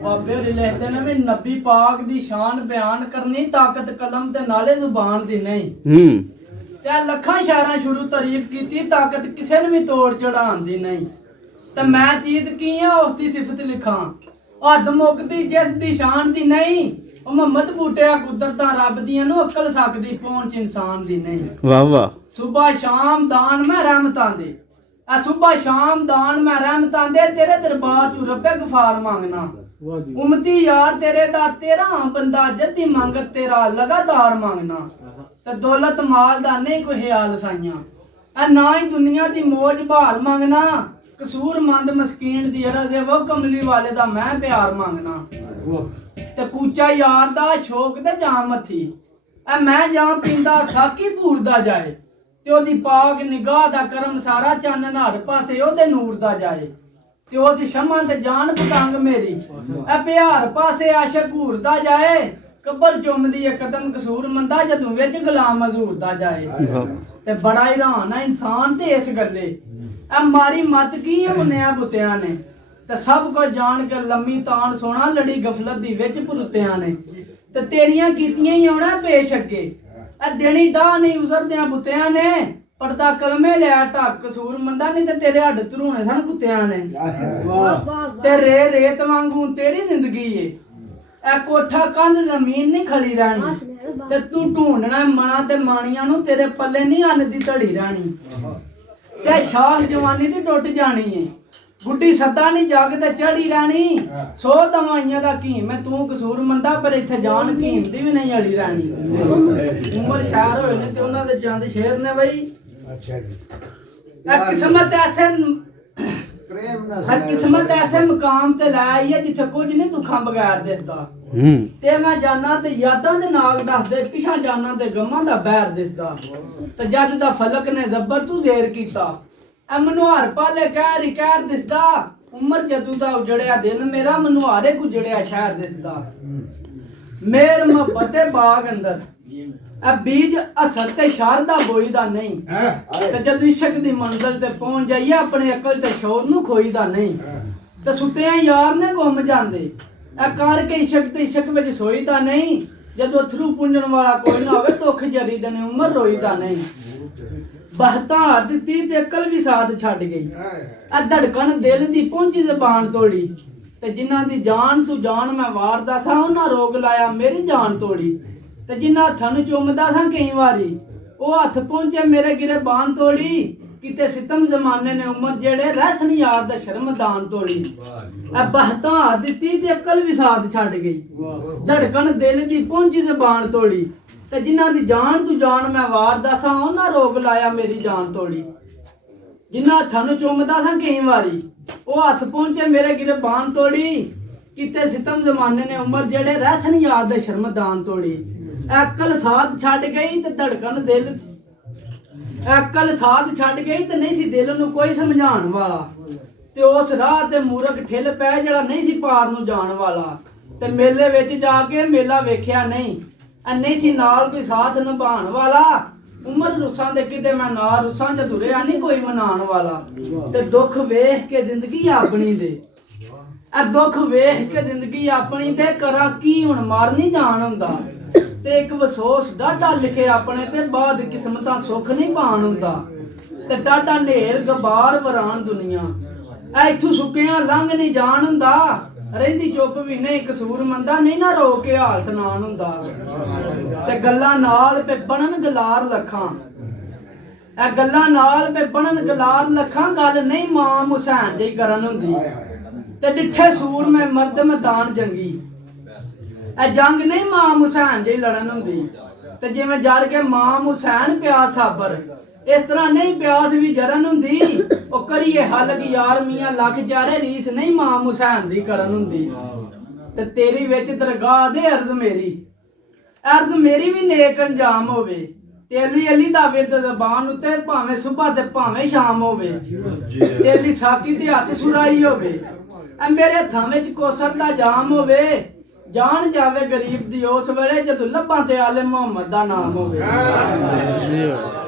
बाबे होरी लिखते ने भी नबी पाक दी शान बयान करनी ताकत कलम ते नाले जुबान दी नहीं ते लखां शायरां शुरू तारीफ कीती ताकत किसे ने भी तोड़ चढ़ान दी नहीं ते मैं चीज की हां उस दी सिफत लिखां हद मुकदी जिस दी शान दी नहीं ओ मोहम्मद बूटिया कुदरतां रब दियां नु अकल सकदी पहुंच इंसान दी नहीं वाह वाह सुबह शाम दान मैं रहमतां दे सुबह शाम दान मैं रहमतां दे तेरे दरबार चू रब्बे गफार मांगना उम्मती यार तेरे दा तेरा बंदा जद्दी मंगत तेरा लगातार मांगना ते दौलत माल दा नहीं कोई ख्याल साइयां ए ना ही दुनिया दी मौज बहाल मांगना कसूर मंद मस्कीन दी अरज़ वो कमली वाले दा मैं प्यार मांगना ते कूचा यार दा शौक ते जां मथी ए मैं जां पींदा साकी पूरदा जाए ते ओदी पाक निगाह दा करम सारा चानन हर पासे ओदे नूर दा जाए ते उस शमा ते जान पतंग मेरी ए प्यार पासे आशिक घूरदा जाए कब्र चुमदी ए कदम कसूर मंदा जदों विच गुलाम हजूरदा जाए ते बड़ा हैरान है इंसान ते इस गल्ले ए मारी मत की मुनिया बुतिया ने ते सब कुछ जान के लम्मी तान सोना लड़ी गफलत दी विच पुरतिया ने ते तेरियां कीतियां ही आउणा पेश अगे देनी डाह नहीं उजरदियां बुतिया ने पर्दा कलमे लिया ढक कसूर मंदा नहीं ते तेरे हड्ड धरूने सन कुत्तिया ने ते रेत वांगू तेरी जिंदगी है ए कोठा कंध जमीन नहीं खड़ी रहनी ते तू ढूंढना मना ते मानियां नु तेरे पल्ले नहीं अन्न दी धड़ी रहनी ते शाह जवानी दी टुट जानी है गुड्डी सदा नहीं जग ते चढ़ी रहनी सो दवाइयां दा कीम मैं तू कसूर मंदा पर इत्थे जान कीम दी भी नहीं अड़ी रहनी उमर शहर होए ने ते उन्हां दे जंद शेर ने बई अच्छा जी ए किस्मत ऐसे प्रेम ना हर किस्मत ऐसे मकाम ते लै आई है जिथे कुछ नहीं दुखां बगैर दिसदा ते मैं जाना ते यादां दे नाग दसदे पिछा जाना ते गमां दा बैर दिसदा ते जद दा फलक ने जबर तू ज़ेर कीता मनुहार पाले कहर दिसदा उमर जदू दा उजड़िया दिल मेरा मनुहारे गुजड़िया शहर दिसदा मेर मोहब्बत बाग अंदर ए बीज असर ते शारदा बोईदा नहीं ते जदू इश्क दी मंजिल ते पहुंच जाइए अपने अकल ते शौर नु खोईदा नहीं ते सुतिया यार ने गुम जांदे ए कर के इश्क ते इश्क विच सोईदा नहीं जदू अथरू पुंजन वाला कोई ना होवे दुख जरी दे ने उमर रोईदा नहीं बहता हद दी ते अकल भी साथ छड़ गई ए धड़कन दिल दी पहुंची ज़बान तोड़ी ते जिन्हां दी जान तू जान मैं वारदा सा उन्हां रोग लाया मेरी जान तोड़ी ते जिन्हां थन चुमदा सा कई वारी ओ हथ पहुंचे मेरे गिरबान तोड़ी किते सितम जमाने ने उमर जेड़े रहसन यार दा शर्मदान तोड़ी ए बहता हद दी ते अकल भी साथ छड़ गई धड़कन दिल दी पहुंची ज़बान तोड़ी ते जिन्हां दी जान तू जान मैं वारदा सा उन्हां रोग लाया मेरी जान तोड़ी जिन्हां थन चुमदा सा कई वारी ओ हथ पहुंचे मेरे गिरबान तोड़ी किते सितम जमाने ने उमर जेड़े रहसन याद दे शर्मदान तोड़ी अकल साथ छड़ गई ते धड़कन दिल अकल साथ छड़ गई ते नहीं सी दिल नू कोई समझाण वाला ते उस राह ते मूरख ठिल पै जेड़ा नहीं सी पार नू जाण वाला ते मेले विच जाके मेला वेखिया नहीं नहीं सी नाल कोई साथ निभाण वाला उमर रुसां दे किते मैं ना रुसां च तुरिया नहीं कोई मनाण वाला ते दुख वेख के जिंदगी अपनी दे ए दुख वेख के जिंदगी अपनी ते करा की हुण मर नहीं जान हुंदा ते एक वसोस डाढा लिखे अपने ते बाद किस्मतां सुख नहीं पाण हुंदा ते डाढा नेर गबार वरान दुनिया ए इथों सुकियां लंघ नहीं जान हुंदा रहिंदी चुप भी नहीं कसूर मंदा नहीं ना रो के हाल सुनान हुंदा ते गल्लां नाल पे बनन गलार लखां ए गल्लां नाल पे बनन गलार लखां गल नहीं इमाम हुसैन जी करन हुंदी ते डिठे सूर में मर्द मैदान जंगी ए जंग नहीं इमाम हुसैन जी लड़न हुंदी ते जिवें जड़ के इमाम हुसैन प्यास साबर इस तरह नहीं प्यास भी जरन हुंदी ओ करिए हल कि यार मियां लख चारे रीस नहीं इमाम हुसैन दी करन हुंदी ते तेरी विच दरगाह दे अर्ज मेरी भी नेक अंजाम होवे तेली अली दा विरद ज़बान उते भावें सुबह ते भावें शाम होवे तेली साकी ते हथ सुराई होवे ए मेरे हत्थां विच कोसर दा जाम होवे जान जावे गरीब दी उस वेले जदों लब्बां ते आले मुहम्मद दा नाम होवे